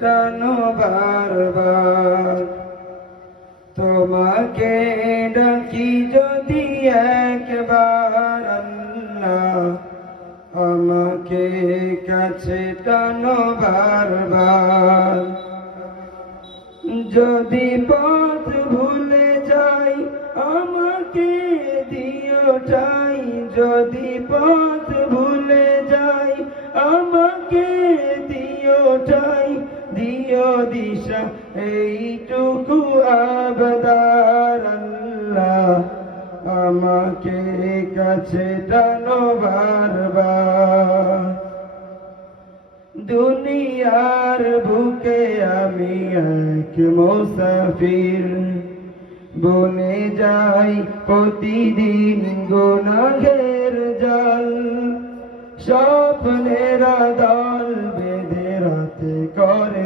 টানো বারবার। তোমাকে ডাকি যদি একবার আমাকে কাছে টানো বারবার। যদি পথ ভুলে যাই, আমাকে দিও ঠাই যদি পথ এইটুকু আবদার আল্লাহ আমাকে কাছে টানো বারবার। দুনিয়ার বুকে আমি এক মোসাফির, বনে যাই প্রতিদিন গুনাহের জল। স্বপ্নেরা দল বেঁধে রাতে করে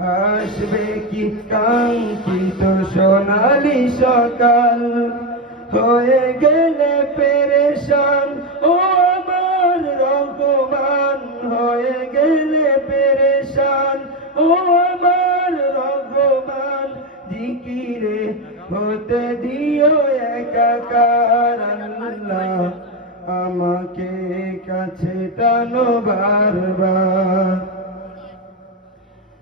আসবে কি কাঙ্ক্ষিত সোনালি সকাল? হয়ে গেলে পেরেশান, ও আমার রঘুমান হয়ে গেলে পেরেশান, ও আমার রঘুমান জিকিরে হতে দিও একাকার আল্লাহ, আমাকে কাছে টানো বারবার।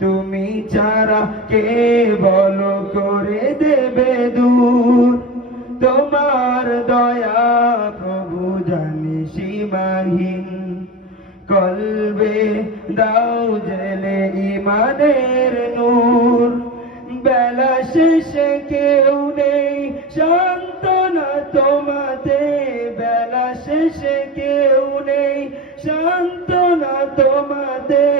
তুমি ছাড়া কে বল করে দেবে দূর? তোমার দয়া প্রভু জানি সীমাহীন। কলবে দাও জেলে ইমানের নূর। বেলা শেষে কেউ নেই শান্তনা তোমাতে। বেলা শেষে কেউ নেই শান্তনা তোমাতে।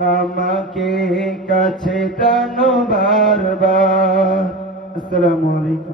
আমাকে কাছে টানো বারবার। আসসালামু আলাইকুম।